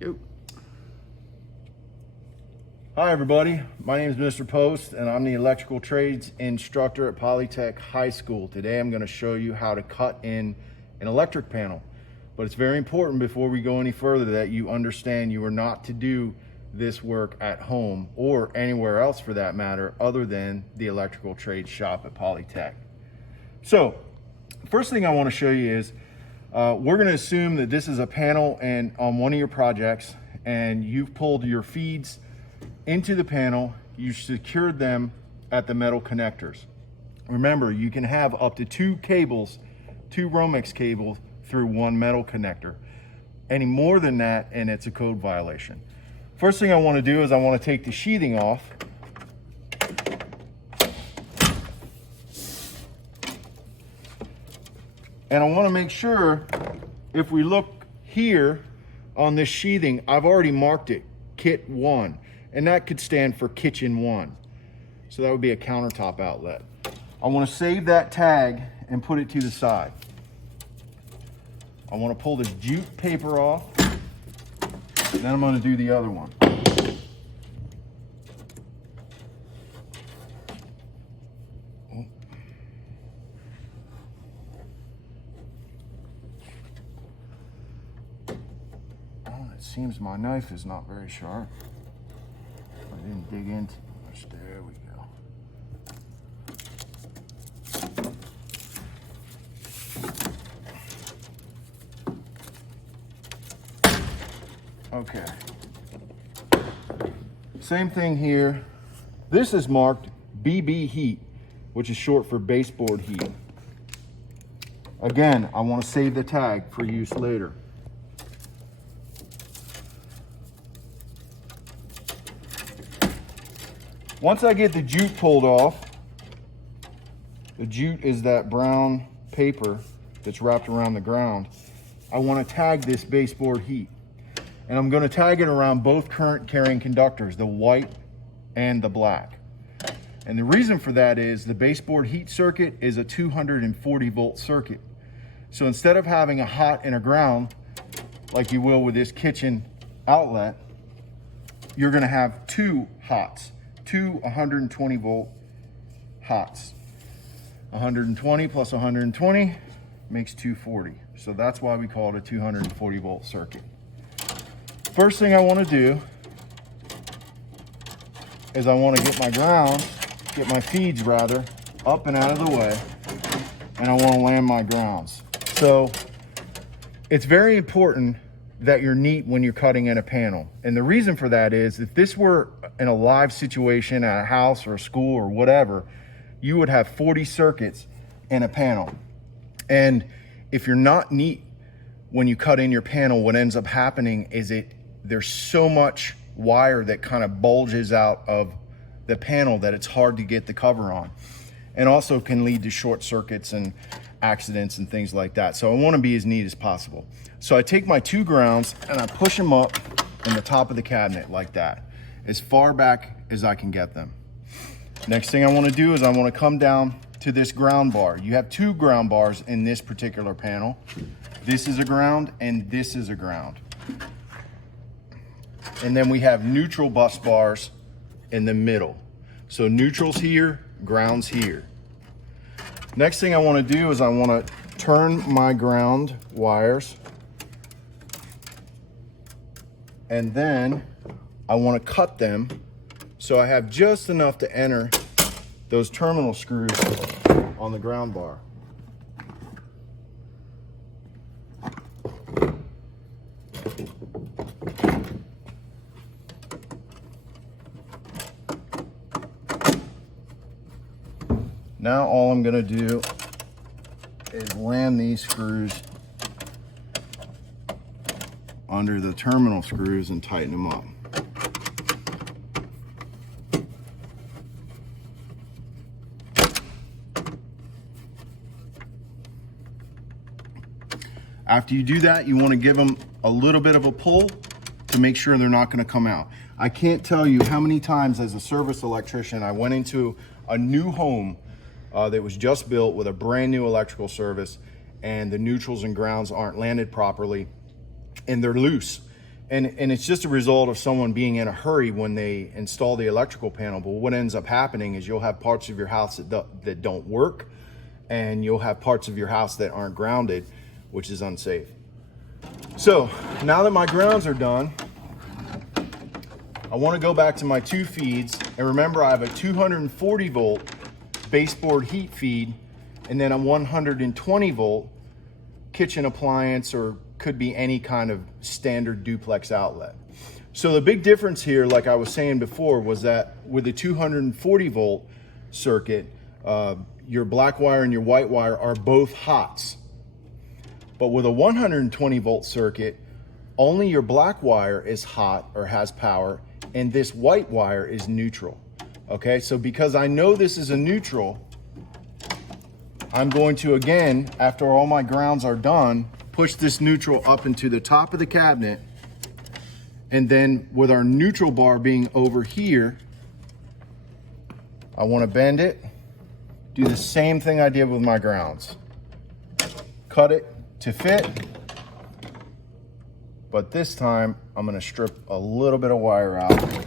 Yo. Hi everybody, my name is Mr. Post and I'm the electrical trades instructor at Polytech High School. Today I'm going to show you how to cut in an electric panel. But it's very important before we go any further that you understand you are not to do this work at home or anywhere else for that matter other than the electrical trades shop at Polytech. So first thing I want to show you is we're going to assume that this is a panel and on one of your projects and you've pulled your feeds into the panel, you secured them at the metal connectors. Remember, you can have up to two Romex cables through one metal connector. Any more than that and it's a code violation. First thing I want to do is I want to take the sheathing off. And I want to make sure, if we look here on this sheathing, I've already marked it, Kit 1, and that could stand for Kitchen 1. So that would be a countertop outlet. I want to save that tag and put it to the side. I want to pull this jute paper off, and then I'm going to do the other one. It seems my knife is not very sharp. I didn't dig in too much. There we go. Okay. Same thing here. This is marked BB heat, which is short for baseboard heat. Again, I want to save the tag for use later. Once I get the jute pulled off, the jute is that brown paper that's wrapped around the ground. I want to tag this baseboard heat. And I'm going to tag it around both current carrying conductors, the white and the black. And the reason for that is the baseboard heat circuit is a 240 volt circuit. So instead of having a hot and a ground, like you will with this kitchen outlet, you're going to have two hots. Two 120 volt hots. 120 plus 120 makes 240. So that's why we call it a 240 volt circuit. First thing I want to do is I want to get my feeds rather, up and out of the way, and I want to land my grounds. So it's very important that you're neat when you're cutting in a panel. And the reason for that is if this were in a live situation at a house or a school or whatever, you would have 40 circuits in a panel. And if you're not neat when you cut in your panel, what ends up happening is there's so much wire that kind of bulges out of the panel that it's hard to get the cover on. And also can lead to short circuits and accidents and things like that. So I want to be as neat as possible. So I take my two grounds and I push them up in the top of the cabinet like that, as far back as I can get them. Next thing I want to do is I want to come down to this ground bar. You have two ground bars in this particular panel. This is a ground and this is a ground. And then we have neutral bus bars in the middle. So neutral's here, ground's here. Next thing I want to do is I want to turn my ground wires, and then I want to cut them so I have just enough to enter those terminal screws on the ground bar. Now all I'm going to do is land these screws under the terminal screws and tighten them up. After you do that, you want to give them a little bit of a pull to make sure they're not going to come out. I can't tell you how many times as a service electrician I went into a new home that was just built with a brand new electrical service, and the neutrals and grounds aren't landed properly and they're loose. And it's just a result of someone being in a hurry when they install the electrical panel. But what ends up happening is you'll have parts of your house that don't work, and you'll have parts of your house that aren't grounded, which is unsafe. So now that my grounds are done, I want to go back to my 2 feeds. And remember, I have a 240 volt baseboard heat feed, and then a 120 volt kitchen appliance, or could be any kind of standard duplex outlet. So the big difference here, like I was saying before, was that with the 240 volt circuit, your black wire and your white wire are both hots. But with a 120 volt circuit, only your black wire is hot or has power, and this white wire is neutral. Okay, so because I know this is a neutral, I'm going to, again, after all my grounds are done, push this neutral up into the top of the cabinet, and then with our neutral bar being over here, I want to bend it, do the same thing I did with my grounds. Cut it to fit, but this time I'm going to strip a little bit of wire out.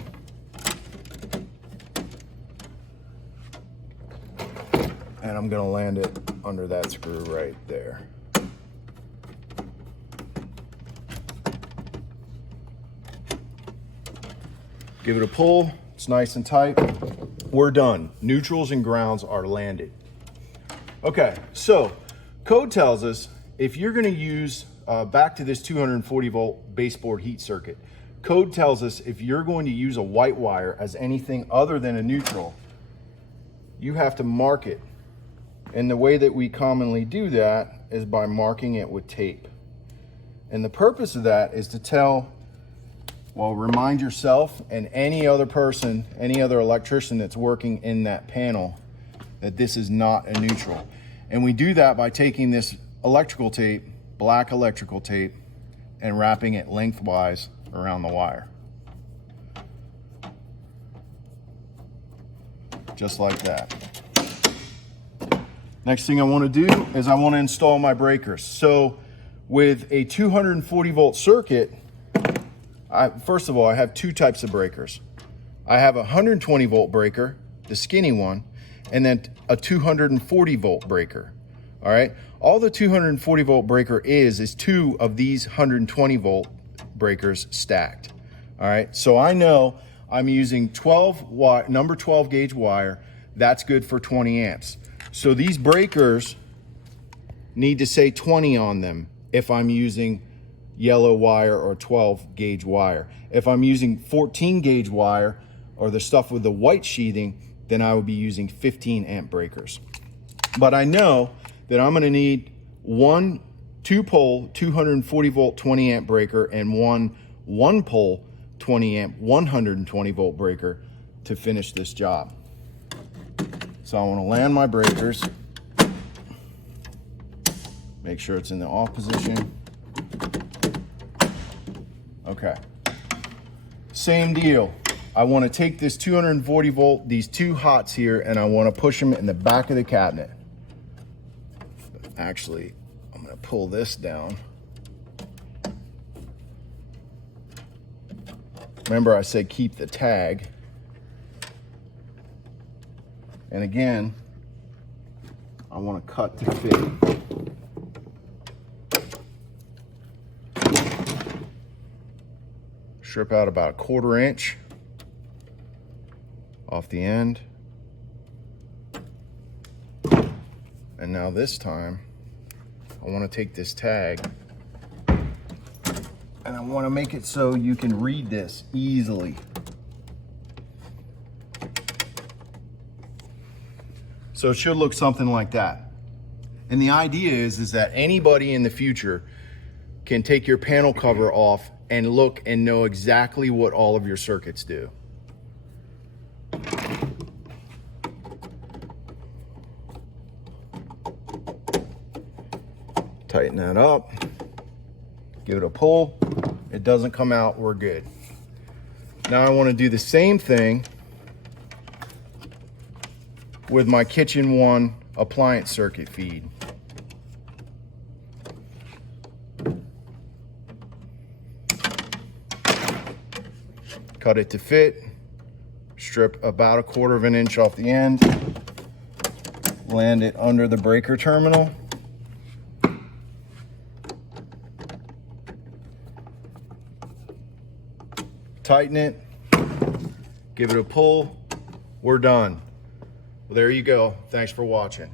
And I'm going to land it under that screw right there. Give it a pull, it's nice and tight. We're done. Neutrals and grounds are landed. Okay, so code tells us if you're gonna use, back to this 240 volt baseboard heat circuit, code tells us if you're going to use a white wire as anything other than a neutral, you have to mark it. And the way that we commonly do that is by marking it with tape. And the purpose of that is to tell, well, remind yourself and any other person, any other electrician that's working in that panel, that this is not a neutral. And we do that by taking this electrical tape, black electrical tape, and wrapping it lengthwise around the wire. Just like that. Next thing I want to do is I want to install my breakers. So with a 240 volt circuit, first of all, I have 2 types of breakers. I have a 120 volt breaker, the skinny one, and then a 240 volt breaker. All right. All the 240 volt breaker is 2 of these 120 volt breakers stacked. All right. So I know I'm using 12 watt, number 12 gauge wire. That's good for 20 amps. So these breakers need to say 20 on them if I'm using yellow wire or 12 gauge wire. If I'm using 14 gauge wire or the stuff with the white sheathing, then I would be using 15 amp breakers. But I know that I'm going to need one 2-pole 240 volt 20 amp breaker and one 1-pole 20 amp 120 volt breaker to finish this job. So I want to land my breakers, make sure it's in the off position. Okay, same deal. I want to take this 240 volt, these 2 hots here, and I want to push them in the back of the cabinet. Actually, I'm going to pull this down. Remember, I said keep the tag. And again, I want to cut to fit. Strip out about 1/4 inch off the end. And now this time, I want to take this tag and I want to make it so you can read this easily. So it should look something like that. And the idea is that anybody in the future can take your panel cover off and look and know exactly what all of your circuits do. Tighten that up, give it a pull. It doesn't come out, we're good. Now I want to do the same thing with my Kitchen One appliance circuit feed. cut it to fit, strip about 1/4 of an inch off the end, land it under the breaker terminal. Tighten it, give it a pull, we're done. Well, there you go. Thanks for watching.